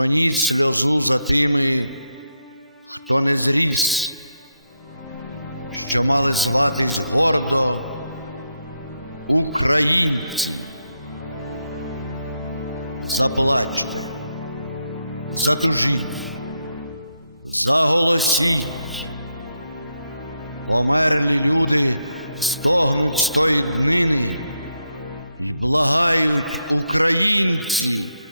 Magnifico la Tigri, la Memphis, che ha separato il popolo, tu prendi, salvato, salvato, la vostra vita, la vostra vita, la vostra vita, la vostra vita, la vostra vita,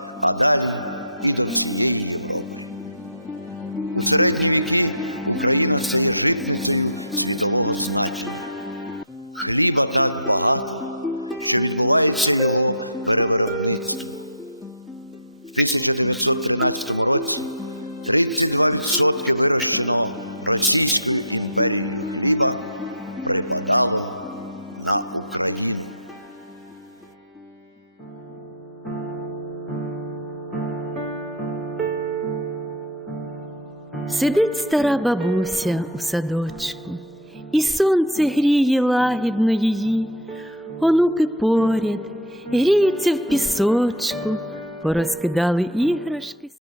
Сидить стара бабуся у садочку, і сонце гріє лагідно її, онуки поряд, гріються в пісочку, порозкидали іграшки.